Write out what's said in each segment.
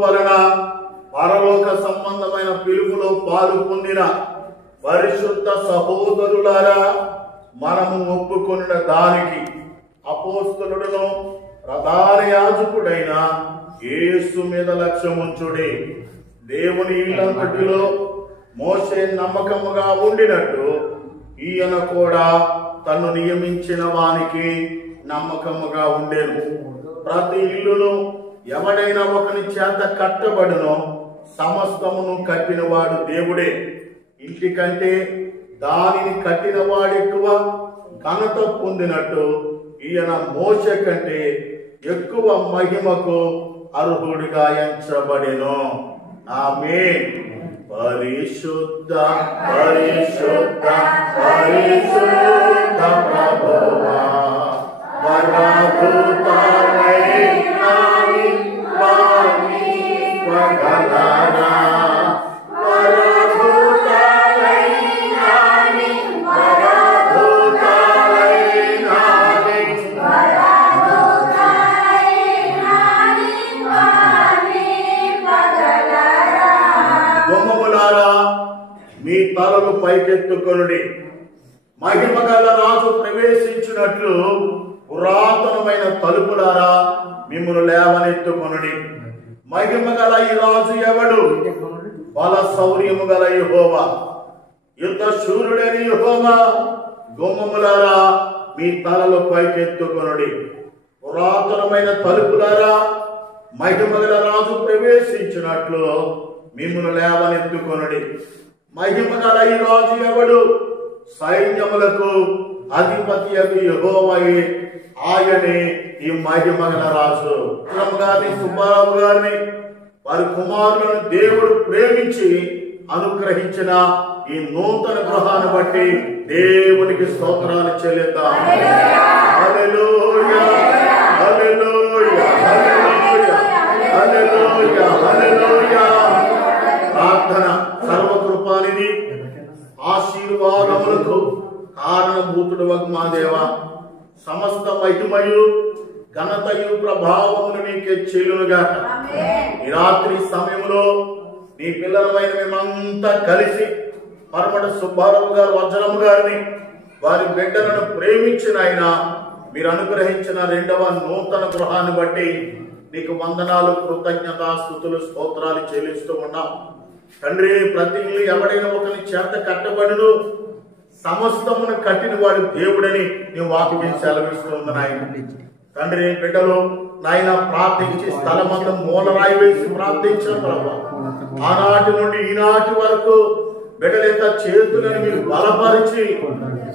వలన పరలోక సంబంధమైన పిలుపులో పాలు పొందిన పరిశుద్ధ సహోదరులారా, మనము ఒప్పుకొనిన దానికి అపోస్తలుడును ప్రధాన యాజకుడైన యేసు మీద లక్ష్యముంచుడి. దేవుని ఇల్లంతటిలో మోషే నమ్మకముగా ఉండినట్టు ఈయన కూడా తను నియమించిన వానికి నమ్మకముగా ఉండేను. ప్రతి ఇల్లును ఎవడైనా ఒకని చేత కట్టబడునో సమస్తమును కట్టినవాడు దేవుడే. ఇంటి కంటే దానిని కట్టిన వాడు ఎక్కువ ఘనత పొందినట్టు ఈయన మోషే కంటే ఎక్కువ మహిమకు అర్హుడిగా ఎంచబడెను. ఆమేన్. పరిశుద్ధ పరిశుద్ధ పరిశుద్ధ ప్రభువా, పరభూతమైన వాని స్వగణనా, మీ తలలు పైకెత్తుకొనుడి. మహిమ గల రాజు ప్రవేశించినట్లు పురాతనమైన తలుపులారా మిమ్మును లేవనెత్తుకొనుడి. మహిమ గల ఈ రాజు ఎవడు? బల శౌర్యము గల యెహోవా, యుద్ధ శూరుడైన యెహోవా. గుమ్మములారా మీ తలలు పైకెత్తుకొనుడి. పురాతనమైన తలుపులారా మహిమ గల రాజు ప్రవేశించినట్లు మిమ్మును లేవనెత్తుకొనుడి. మహిమ గల ఈ రాజు ఎవడు? సైన్యములకు అధిపతి యెహోవాయే, ఆయనే ఈ మహిమ గల రాజు. గారిని, సుబ్బారావు గారిని, వారి కుమారులను దేవుడు ప్రేమించి అనుగ్రహించిన ఈ నూతన గృహాన్ని బట్టి దేవునికి స్తోత్రాలు చెల్లిద్దాం. హల్లెలూయా, హల్లెలూయా, హల్లెలూయా, హల్లెలూయా, హల్లెలూయా. ప్రార్థన. సర్వకృపానిధి, ఆశీర్వాదములకు కారణభూతుడు వగు మా దేవా, సమస్త మహిమయు ఘనతయు ప్రభావములు నీకే చెల్లునుగాక. ఈ రాత్రి సమయంలో నీ పిల్లలమైన మేమంతా కలిసి పరమట సుబ్బారావు గారు, వజ్రము గారిని, వారి బిడ్డలను ప్రేమించిన ఆయన మీరు అనుగ్రహించిన రెండవ నూతన గృహాన్ని బట్టి నీకు వందనాలు, కృతజ్ఞతాస్తుతులు, స్తోత్రాలు చెల్లిస్తూ ఉన్నాం తండ్రి. ప్రతి ఇల్లు ఎవడైనా ఒకరి చేత కట్టబడును, సమస్తమును కట్టిన వాడు దేవుడని నేను వాక్యం సెలవిస్తుంది నాయన. తండ్రి, బిడ్డలు నాయన ప్రార్థించి స్థలమంతా మూలరాయి వేసి ప్రార్థించిన ప్రభావ, ఆనాటి నుండి ఈనాటి వరకు బిడ్డల యొక్క చేతులను మీరు బలపరిచి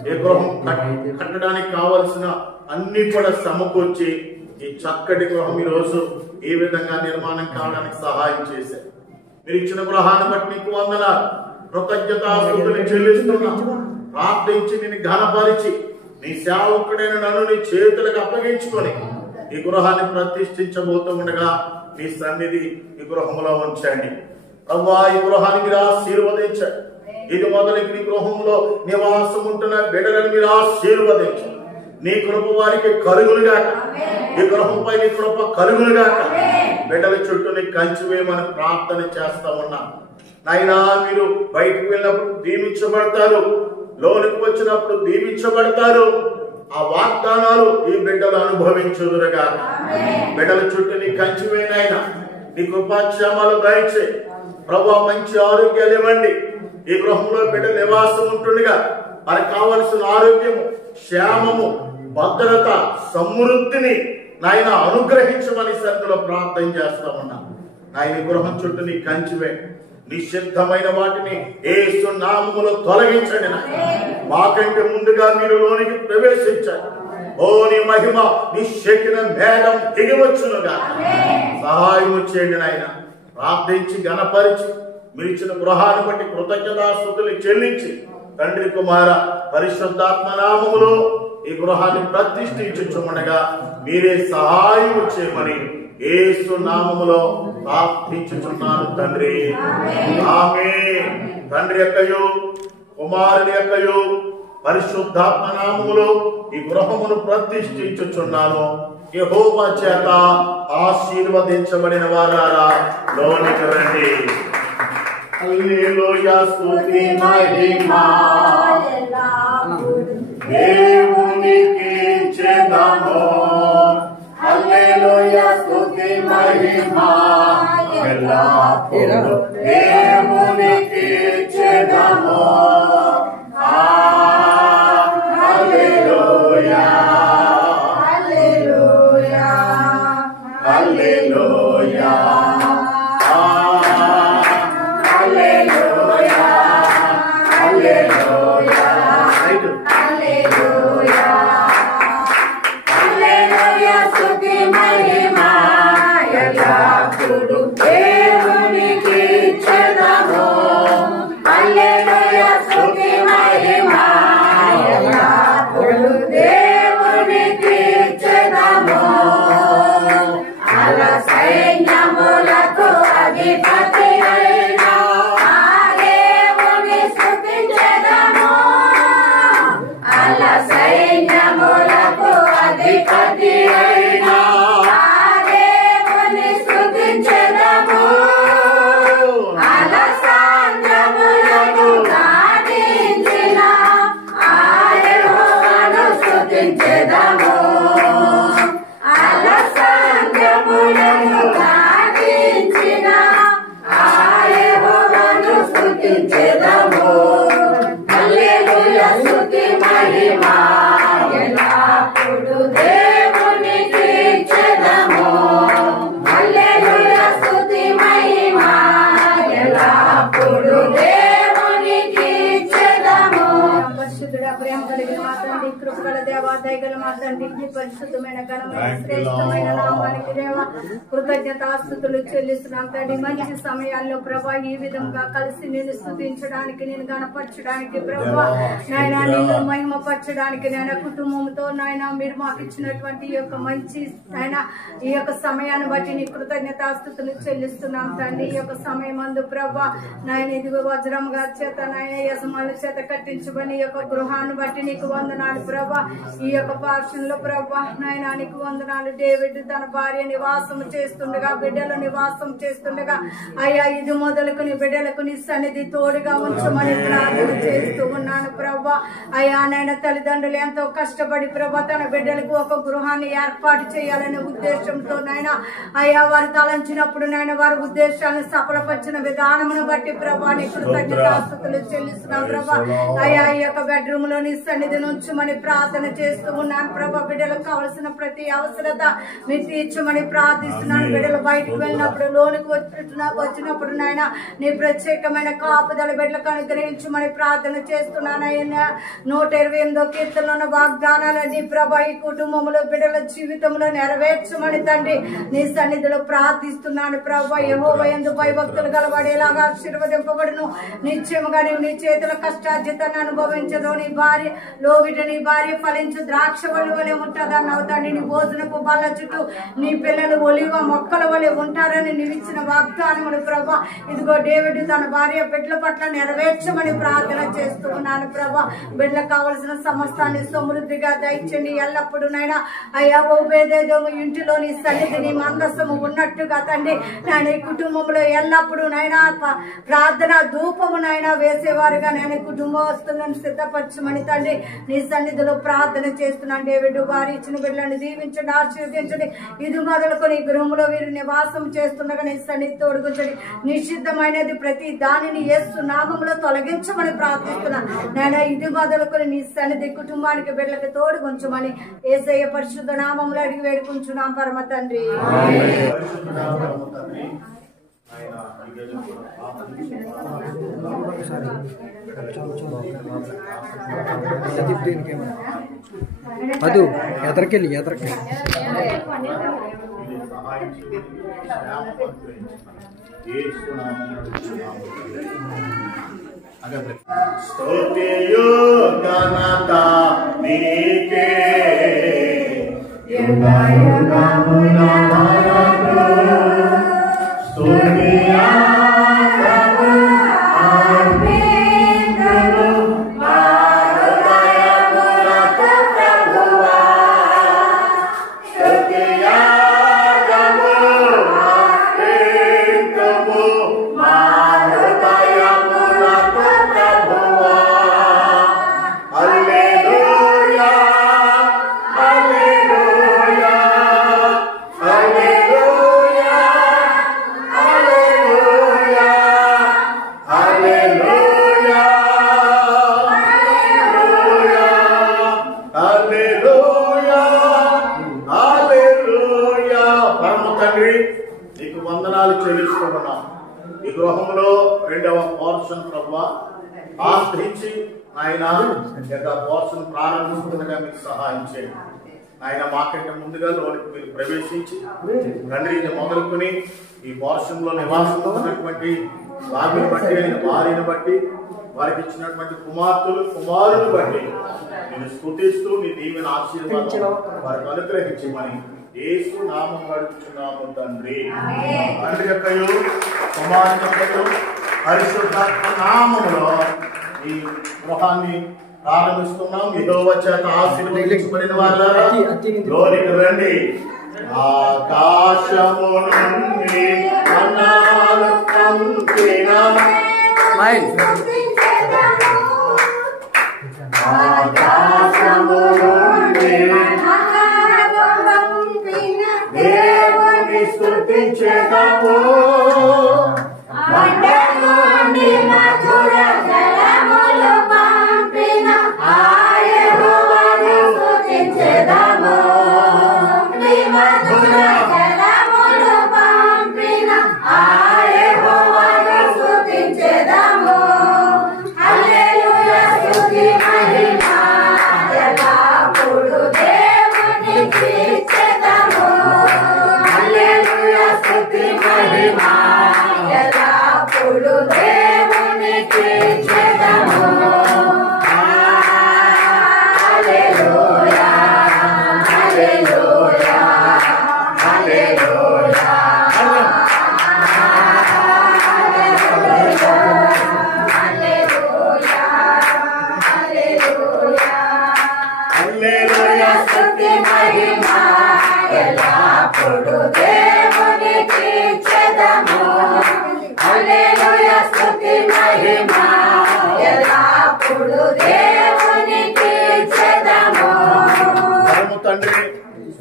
ఈ గృహం కట్టడానికి కావలసిన అన్ని కూడా సమకూర్చి ఈ చక్కటి గృహం ఈ రోజు ఈ విధంగా నిర్మాణం కావడానికి సహాయం చేశారు. మీరు ఇచ్చిన గృహాన్ని బట్టి నీకు వందనాలు, కృతజ్ఞతాస్తుతులు చెల్లిస్తున్నా. ప్రార్థించి నిన్ను ఘనపరిచి నీ సేవకుడైన నన్ను నీ చేతులకు అప్పగించుకొని ఈ గృహాన్ని ప్రతిష్ఠించబోతూ ఉండగా నీ సన్నిధి ఈ గృహంలో ఉంచండి ప్రభువా. ఈ గృహాన్ని మీరు ఆశీర్వదించండి. ఇది మొదలకి నీ గృహంలో నివాసం ఉంటున్న బిడ్డలను మీరు ఆశీర్వదించండి. నీ కృప వారికి కలుగులుగాక, ఈ గృహంపై నీ కృప కలుగులుగాక. బిడ్డల చుట్టూ నీ కంచి వేయమని ప్రార్థన చేస్తా ఉన్నా నాయనా. మీరు బయటకు వెళ్ళినప్పుడు దీవించబడతారు, లోనికి వచ్చినప్పుడు దీవించబడతారు. ఆ వాగ్దానాలు ఈ బిడ్డలు అనుభవించుదురుగా. బిడ్డల చుట్టూ నీ కంచి వేయనైనా నీ కృపాక్షేమాలు దయచే ప్రభువా. మంచి ఆరోగ్యాలు ఇవ్వండి. ఈ గృహంలో బిడ్డ నివాసం ఉంటుండగా మనకు కావలసిన ఆరోగ్యము, క్షేమము, భద్రత, సమృద్ధిని నాయన అనుగ్రహించమని సన్నిధిలో ప్రార్థన చేస్తా ఉన్నా నాయన. గృహం చుట్టూ నీ కంచివే, నిషిద్ధమైన వాటిని యేసు నామములో తొలగించండి. మాకంటే ముందుగా మీరు లోనికి ప్రవేశించండి. ఓ నీ మహిమ, నీ శక్తిన మేఘం దిగివచ్చునుగా సహాయం చేయండి నాయన. ప్రార్థించి ఘనపరిచి మీరు ఇచ్చిన గృహాన్ని బట్టి కృతజ్ఞతాస్తుతులు చెల్లించి తండ్రి, కుమార, పరిశుద్ధాత్మ నామములో ఈ గృహాన్ని ప్రతిష్ఠించుచుండగా మీరే సహాయం చేయమని యేసు నామములో ప్రార్థించుచున్నాను తండ్రి. ఆమేన్. తండ్రి యొక్కయు కుమారుని యొక్కయు పరిశుద్ధాత్మ నామములో ఈ గృహమును ప్రతిష్ఠించుచున్నాను. యెహోవా చేత ఆశీర్వదించబడిన వారారా లోనికి రండి. హల్లెలూయా స్తుతి మహిమా దేవునికి చెందాము. హల్లెలూయా స్తుతి మహిమా ఎల్లప్పుడూ దేవునికి చెందాము. హల్లెలూయా హల్లెలూయా హల్లెలూయా హల్లెలూయా హల్లెలూయా హల్లెలూయా హల్లెలూయా స్తుతి మహిమా ఎల్లప్పుడూ దేవునికి చెందాము. హల్లెలూయా స్తుతి మహిమా ఎల్లప్పుడూ దేవునికి చెందాము. అల సైన్యములకు అధిపతి అయిన ఆ దేవుని స్తుతించెదము. అల సైన్యములకు అధిపతి అయిన ఆ దేవుని స్తుతించెదము. అల సాంద్రములను దాటించిన ఆ యెహోవాను స్తుతించెదము. అల సాంద్రములను దాటించిన ఆ యెహోవాను స్తుతించెదము. హల్లెలూయా స్తుతి మహిమా ఎల్లప్పుడూ దేవునికి చెందాము. హల్లెలూయా స్తుతి మహిమా ఎల్లప్పుడూ దేవునికి చెందాము. పరిశుద్ధుడా, ప్రేమ కలిగిన మా తండ్రి, కృపగల దేవా, దయగల మా తండ్రి, నీ పరిశుద్ధమైన ఘనమైన శ్రేష్టమైన నామానికి దేవా కృతజ్ఞతాస్తుతులు చెల్లిస్తున్నాం తండ్రి. మంచి సమయాల్లో ప్రభా ఈ విధంగా కలిసి నిన్ను స్తుతించడానికి, నేను గణపరచడానికి ప్రభా నాయన నిన్ను మహిమపరచడానికి నాయన కుటుంబంతో నాయన మీరు మాకు ఇచ్చినటువంటి ఈ యొక్క మంచి నాయన ఈ యొక్క సమయాన్ని బట్టి నీ కృతజ్ఞతాస్తుతులు చెల్లిస్తున్నాం తండ్రి. ఈ యొక్క సమయం అందు ప్రభా నాయన ఇదిగో వజ్రం గారి చేత నాయన యజమానుల చేత కట్టించబడి ఈ యొక్క గృహాన్ని బట్టి నీకు వందనాలు ప్రభా. ఈ యొక్క పార్షన్లో ప్రభా నాయన నీకు వందనాలు. డేవిడ్ తన భార్య నివాసం చేస్తుండగా, బిడ్డలు నివాసం చేస్తుండగా అయ్యా ఇది మొదలుకు నీ బిడ్డలకు నీ సన్నిధి తోడుగా ఉంచమని ప్రార్థన చేస్తూ ఉన్నాను ప్రభా. అయ్యా నాయన తల్లిదండ్రులు ఎంతో కష్టపడి ప్రభా తన బిడ్డలకు ఒక గృహాన్ని ఏర్పాటు చేయాలనే ఉద్దేశంతో నాయన అయ్యా వారు తలంచినప్పుడు నాయన వారి ఉద్దేశాలను సఫలపరిచిన విధానమును బట్టి ప్రభా నీ కృతజ్ఞతాస్తుతులు చెల్లిస్తున్నాం ప్రభా. అయ్యా ఈ యొక్క బెడ్రూమ్ లో నీ సన్నిధి నుంచమని ప్రార్థన చేస్తూ ఉన్నాను ప్రభా. బిడ్డలకు కావలసిన ప్రతి అవసరత మీరు తీర్చమని ప్రార్థిస్తున్నాను. బిడ్డలు బయటకు వెళ్ళినప్పుడు లోనికి వచ్చినప్పుడు నాయన నీ ప్రత్యేకమైన కాపుదల బిడ్డలకు అనుగ్రహించమని ప్రార్థన చేస్తున్నాను. అయ్యా 128వ కీర్తనలో ఉన్న వాగ్దానాలన్నీ ప్రభా ఈ కుటుంబంలో బిడ్డల జీవితంలో నెరవేర్చమని తండ్రి నీ సన్నిధిలో ప్రార్థిస్తున్నాను ప్రభా. యెహోవా యందు భయభక్తులు గలవాడేలాగా ఆశీర్వదింపబడును. నిశ్చయముగా నీవు నీ చేతుల కష్టార్జితాన్ని అనుభవించదు. నీ భార్య లోగిట నీ భార్య ఫలించు ద్రాక్ష వల్లి వలె ఉంటుందన్నావు తండ్రి. నీ భోజనపు బల్ల చుట్టూ నీ పిల్లలు ఒలివ మొక్కల వలె ఉంటారని నీవు ఇచ్చిన వాగ్దానములు ప్రభా ఇదిగో డేవిడ్ తన భార్య బిడ్డల పట్ల నెరవేర్చమని ప్రార్థన చేస్తూ ఉన్నాను ప్రభా. బిడ్డలకు కావలసిన సమస్తాన్ని సమృద్ధిగా దయచండి ఎల్లప్పుడు నైనా. అయ్యా ఓబేదేదోము ఇంటిలో నీ సన్నిధి నీ మందస్సము ఉన్నట్టుగా తండ్రి నేను ఈ కుటుంబంలో ఎల్లప్పుడూ నైనా ప్రార్థన ధూపము నైనా వేసేవారుగా నేను కుటుంబస్తులను సిద్ధపరచమని తండ్రి నీ సన్నిధిలో ప్రార్థన చేస్తున్నాను. డేవిడ్ వారి ఇచ్చిన బిడ్డలను దీవించండి, ఆశీర్వదించండి. ఇది మొదలుకొని గృహంలో వీరు నివాసం చేస్తుండగా నీ సన్నిధి తోడుగుంచండి. నిషిద్ధమైనది ప్రతి దానిని యేసు నామములో తొలగించమని ప్రార్థిస్తున్నాను నేను. ఇది మొదలుకొని నీ సన్నిధి కుటుంబానికి బిడ్డలకు తోడుగుంచమని యేసయ్య పరిశుద్ధ నామములో అడిగి వేడుకుంటున్నాం పరమ తండ్రి. ಅದು ಎದರ್ಕೆಲ್ಲಿ స్తుతియు ఘనత నీకే యుగ యుగముల వరకు స్తుతియా స్తుతి చెల్లిస్తూ ఉన్నాం. ఈ గృహంలో 2వ పోర్షన్ ప్రభువా ఆశ్రయించి ఆయన యొక్క పోర్షన్ ప్రారంభిస్తుండగా మీకు సహాయం చేయండి. ఆయన మాకంటే ముందుగా లోనికి మీరు ప్రవేశించి తండ్రి మొదలుకొని ఈ పోర్షన్ లో నివాసం ఉన్నటువంటి వారిని బట్టి ఆయన వారిని బట్టి వారికి ఇచ్చినటువంటి కుమారుని బట్టి నేను స్తుతిస్తూ నీ దీవెన ఆశీర్వాదం వారికి అనుగ్రహించమని యేసు నామం అడుగుచున్నాము తండ్రి. తండ్రి యొక్కయు కుమారుని యొక్కయు పరిశుద్ధాత్మ నామములో ఈ గృహాన్ని ప్రారంభిస్తున్నాం. యెహోవా చేత ఆశీర్వదించబడిన వారులారా లోనికి రండి. ఆకాశము నుండి మన్నాను పంపిన ఆకాశము నుండి దేవుని స్తుతించెదము. తండ్రి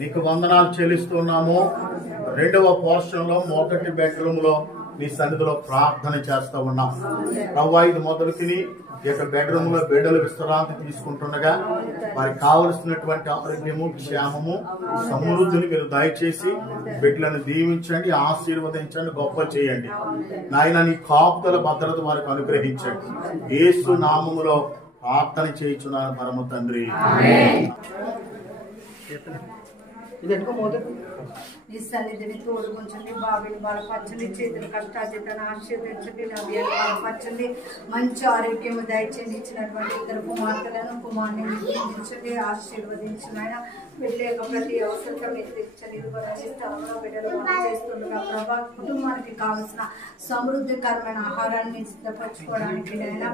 నీకు వందనాలు చెల్లిస్తున్నాము. 2వ పోర్షన్ లో మొదటి బెడ్రూమ్ లో నీ సన్నిధిలో ప్రార్థన చేస్తా ఉన్నాం. ప్రభువా ఇది మొదలుకుని ఈ యొక్క బెడ్రూమ్ లో బిడ్డలు విశ్రాంతి తీసుకుంటుండగా వారికి కావలసినటువంటి ఆరోగ్యము క్షేమము సమృద్ధిని మీరు దయచేసి బిడ్డలను దీవించండి, ఆశీర్వదించండి, గొప్ప చేయండి. నాయన నీ కాపుదల భద్రత వారికి అనుగ్రహించండి. యేసు నామములో ప్రార్థన చేయుచున్నాను పరమ తండ్రి. నీ సన్నిధిని తోడుకుంచండి, బావిని బలపరచండి, చేతులు కష్టాజితను ఆశీర్వదించండి, నవ్యాలు బలపరచండి, మంచి ఆరోగ్యము దయచేయండి. ఇచ్చినటువంటి ఇద్దరు కుమార్తెలను దీవించండి, ఆశీర్వదించండి. ఆయన బిడ్డ యొక్క ప్రతి అవసరం మీరు తెచ్చండి. స్థలంలో బిడ్డలు చేస్తుండగా ప్రభా కుటుంబానికి కావలసిన సమృద్ధికరమైన ఆహారాన్ని సిద్ధపరచుకోవడానికి ఆయన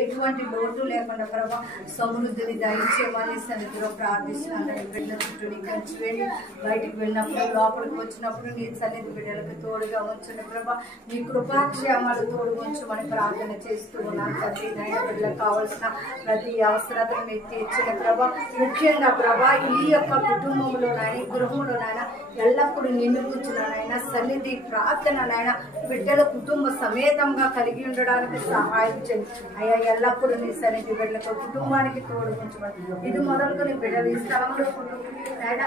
ఎటువంటి లోటు లేకుండా ప్రభా సమృద్ధిని దయచేయమని సన్నిధిలో ప్రార్థిస్తున్నాను. బిడ్డల చుట్టూ నీ కంచి వెళ్ళి బయటికి వెళ్ళినప్పుడు లోపలికి వచ్చినప్పుడు నీ సన్నిధి బిడ్డలకు తోడుగా ఉంచండి ప్రభా. నీ కృపాక్షేమాలు తోడు ఉంచమని ప్రార్థన చేస్తూ ఉన్నాను తండ్రి. నైనా బిడ్డలకు కావాల్సిన ప్రతి అవసరతను మీరు తీర్చిన ప్రభా. ముఖ్యంగా ప్రభా ఈ యొక్క కుటుంబంలో నాయన గృహంలో నాయన ఎల్లప్పుడూ నిన్ను కూర్చున్నానైనా సన్నిధి ప్రార్థన నాయన బిడ్డల కుటుంబ సమేతంగా కలిగి ఉండడానికి సహాయం చేయండి అయ్యా. ఎల్లప్పుడూ నీ సన్నిధి బిడ్డలకు కుటుంబానికి తోడు ఉంచమని ఇది మొదలుకొని బిడ్డలు ఈ స్థలంలో నాయన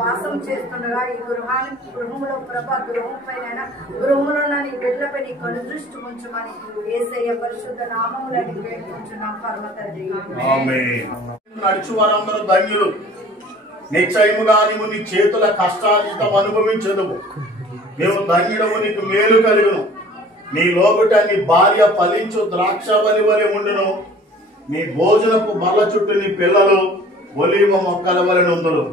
వాసం చేస్తుండగా ఈ గృహంలో ప్రభా గృహంపై నాయన గృహంలో నీ బిడ్డలపై నీ కనుదృష్టి ఉంచమని యేసయ్య పరిశుద్ధ నామములో అడిగి వేడుకుంటున్నాం పరమ తండ్రి. నడుచు వారందరూ ధన్యులు. నిశ్చయముగా నీవు నీ చేతుల కష్టార్జితం అనుభవించదువు. నీవు ధన్యుడవు, నీకు మేలు కలుగును. నీ లోబుట నీ భార్య ఫలించు ద్రాక్షవల్లి వలె ఉండును. నీ భోజనపు బల్ల చుట్టూ నీ పిల్లలు ఒలీవ మొక్కల వలె నుందురు.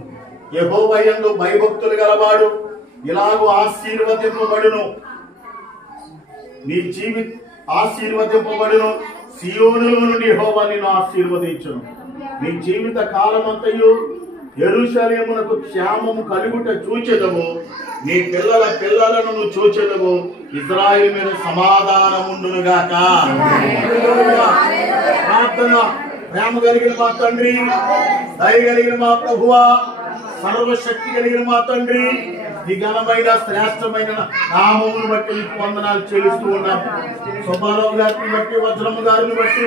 యెహోవా యందు భయభక్తులు గలవాడు ఇలాగూ ఆశీర్వదింపబడును. నీ ఆశీర్వదింపబడును. సియోనులో నుండి యెహోవా నిన్ను ఆశీర్వదించును. నీ జీవిత కాలమంతయు యెరూషలేమునకు క్షేమము కలుగుట చూచెదవు. నీ పిల్లల పిల్లలను నువ్వు చూచెదవు. ఇజ్రాయిల్ మీద సమాధానముండును గాక. ప్రార్థన. ప్రేమ కలిగిన మా తండ్రి, దయ కలిగిన మా ప్రభువా, సర్వశక్తి కలిగిన మా తండ్రి, నీ ఘనమైన శ్రేష్టమైన నామమును బట్టి నీకు వందనాలు చెల్లిస్తూ ఉన్నాం. సుబ్బారావు గారిని బట్టి, వజ్రమ్మ గారిని బట్టి,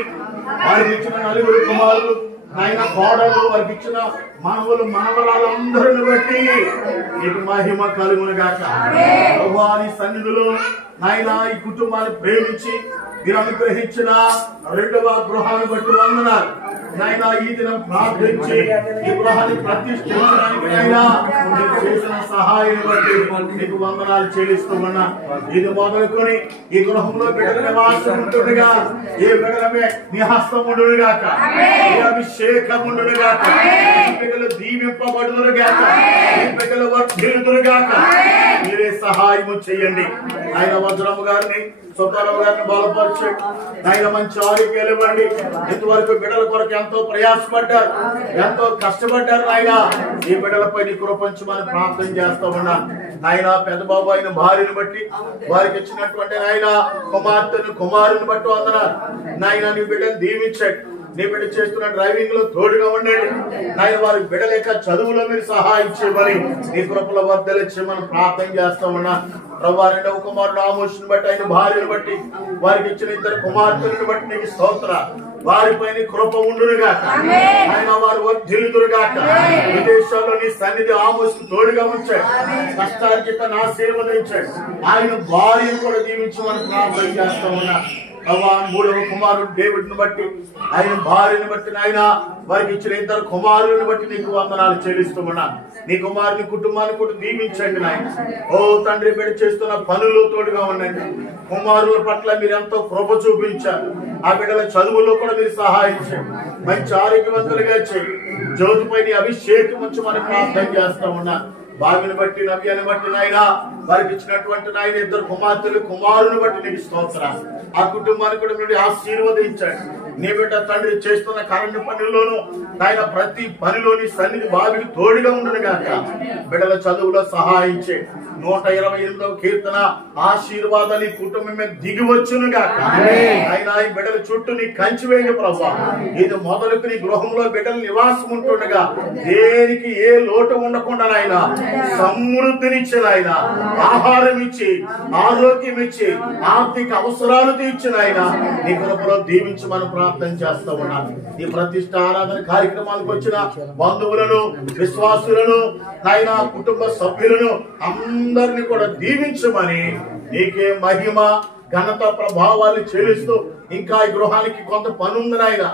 వారికి ఇచ్చిన 4 కుమారులు ఆయన కోడలు, వారికి ఇచ్చిన మనవలు మనవరాలందరిని బట్టి నీకు మహిమ కలుగును గాక. ప్రభువా నీ సన్నిధిలో నాయన ఈ కుటుంబాన్ని ప్రేమించి మీరు అనుగ్రహించిన రెండవ గృహాన్ని బట్టి వందనాలు నాయన. ఈ దినం ప్రార్థించి ఈ గృహాన్ని ప్రతిష్ఠించడానికి నాయన నీకు చేసిన సహాయం బట్టి నీకు వందనాలు చెల్లిస్తూ ఉన్నా. ఇది మొదలుకొని ఈ గృహంలో బిడ్డల నివాసం ఉంటుండగా ఏ బిడ్డలమే నీ హస్తం ఉండుగాక, నీ అభిషేకం ఉండుగాక, ఈ బిడ్డలు దీవింపబడుదురుగాక, ఈ బిడ్డలు వర్ధిల్లుదురుగాక. మీరే సహాయము చేయండి. ఆయన వజ్రము గారిని సుబ్బారావు గారిని బలపరచండి. ఆయన మంచి ఆరోగ్యాలు ఇవ్వండి. ఇంతవరకు బిడ్డల కొరకు ఎంతో ప్రయాసపడ్డారు, ఎంతో కష్టపడ్డారు. ఆయన ఈ బిడ్డలపై నీ కృపంచమని ప్రార్థన చేస్తా ఉన్నా. ఆయన పెద్ద బాబు ఆయన భార్యను బట్టి వారికి ఇచ్చినటువంటి ఆయన కుమారుని బట్టి వందనాలు. నాయన నీ బిడ్డను దీవించండి. నీ బిడ్డ చేస్తున్న డ్రైవింగ్ లో తోడుగా ఉండండి. నాయన వారి బిడ్డల యొక్క చదువులో మీరు సహాయం చేయమని నీ కృపల వర్ధలిచ్చేయమని ప్రార్థన చేస్తా ఉన్నా. ప్రభు రెండవ కుమారుడు ఆమోషుని బట్టి ఆయన భార్యను బట్టి వారికి ఇచ్చిన ఇద్దరు కుమార్తెలను బట్టి నీకు స్తోత్రాలు. వారిపై నీ కృప ఉండునుగాక, ఆయన వారు వర్ధిల్లుదురుగాక. విదేశాల్లో నీ సన్నిధి ఆమోషుని తోడుగా ఉంచాడు. కష్టార్జితను ఆశీర్వదించాడు. ఆయన భార్యను కూడా దీవించమని ప్రార్థన చేస్తా ఉన్నా. మూడవ కుమారుడు డేవిడ్ను బట్టి ఆయన భార్యను బట్టి నాయన వారికి ఇచ్చిన ఇద్దరు కుమారులను బట్టి నీకు వందనాలు చెల్లిస్తూ ఉన్నా. నీ కుమారుని కుటుంబాన్ని కూడా దీవించండి నాయన. ఓ తండ్రి బిడ్డ చేస్తున్న పనులు తోడుగా ఉండండి. కుమారుల పట్ల మీరు ఎంతో కృప చూపించారు. ఆ బిడ్డల చదువుల్లో కూడా మీరు సహాయం చేయండి. మంచి ఆరోగ్యవంతులుగా చేయండి. జ్యోతిపై నీ అభిషేకం వచ్చి మనం ప్రార్థన చేస్తా ఉన్నా. బావిని బట్టి నవ్యాన్ని బట్టి నాయన వారికి ఇచ్చినటువంటి నాయన ఇద్దరు కుమారుని బట్టి నీకు స్తోత్రాలు. ఆ కుటుంబాన్ని కూడా మీరు ఆశీర్వదించండి. నీ బిడ్డ తండ్రి చేస్తున్న కరెంటు పనుల్లోనూ నాయన ప్రతి పనిలోని సన్నిధి బావికి తోడుగా ఉండను గాక. బిడ్డల చదువులో సహాయం చేయండి. 128వ కీర్తన ఆశీర్వాదాలు ఈ కుటుంబం మీద దిగి వచ్చును గాక. ఆయన ఈ బిడ్డల చుట్టూ నీ కంచి వేయండి ప్రభా. ఇది మొదలుకు నీ గృహంలో బిడ్డల నివాసం ఉంటుండగా దేనికి ఏ లోటు ఉండకుండా నాయన సమృద్ధినిచ్చిన ఆయన ఆహారం ఇచ్చి ఆరోగ్యం ఇచ్చి ఆర్థిక అవసరాలు తీర్చిన ఆయన నీ కృపలో దీవించి మనం ప్రార్థన చేస్తా ఉన్నాం. ఈ ప్రతిష్ట ఆరాధన కార్యక్రమాలకు వచ్చిన బంధువులను విశ్వాసులను నాయన కుటుంబ సభ్యులను అందరినీ కూడా దీవించమని నీకే మహిమ ఘనత ప్రభావాలు చెల్లిస్తూ ఇంకా ఈ గృహానికి కొంత పని ఉంది నాయన.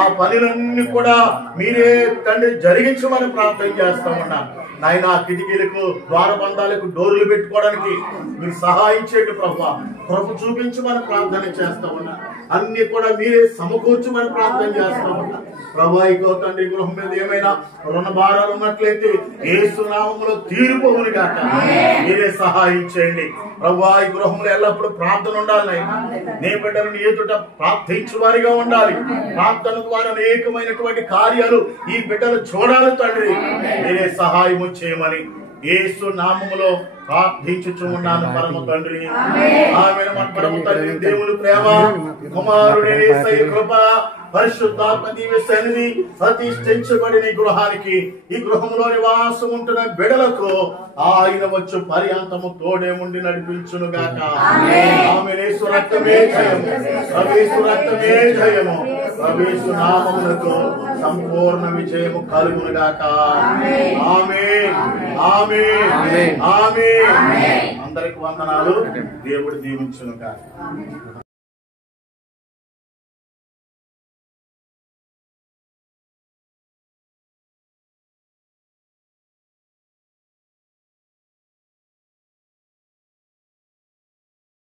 ఆ పనులన్నీ కూడా మీరే తండ్రి జరిగించమని ప్రార్థన చేస్తా ఉన్నా. నాయన కిటికీలకు ద్వారబంధాలకు డోర్లు పెట్టుకోవడానికి మీరు సహాయం చేయండి ప్రభా. కృప చూపించమని ప్రార్థన చేస్తా ఉన్నా. అన్ని కూడా మీరే సమకూర్చమని ప్రార్థన చేస్తా ఉన్నా ప్రభా. ఇగో తండ్రి గృహం మీద ఏమైనా రుణ భారాలు ఉన్నట్లయితే యేసు నామములో తీరిపోవును గాక. మీరే సహాయం చేయండి ప్రభా. ఈ గృహంలో ఎల్లప్పుడూ ప్రార్థన ఉండాలి. నీ బిడ్డలను ఎదుట ప్రార్థించు వారిగా ఉండాలి. ప్రార్థన ద్వారా అనేకమైనటువంటి కార్యాలు ఈ బిడ్డలు చూడాలి తండ్రి. మీరే సహాయం చేయమని యేసు నామములో ప్రార్థించుచున్నాను పరమ తండ్రి. ఆమేన్. మన పరమ తండ్రి దేవుని ప్రేమ, కుమారుని యేసయ్య కృప, పరిశుద్ధాత్మ దివ్య సన్నిధి ప్రతిష్ఠించబడిన ఈ గృహానికి ఈ గృహంలో నివాసం ఉంటున్న బిడలకు ఆయన వచ్చు పర్యంతము తోడే ఉండి నడిపించును గాక. ఆమేన్. యేసు రక్తమే జయము, యేసు రక్తమే జయము, యేసు నామమునకు సంపూర్ణ విజయము కలుగును గాక. ఆమేన్, ఆమేన్, ఆమేన్. అందరికి వందనాలు. దేవుడు దీవించును గాక.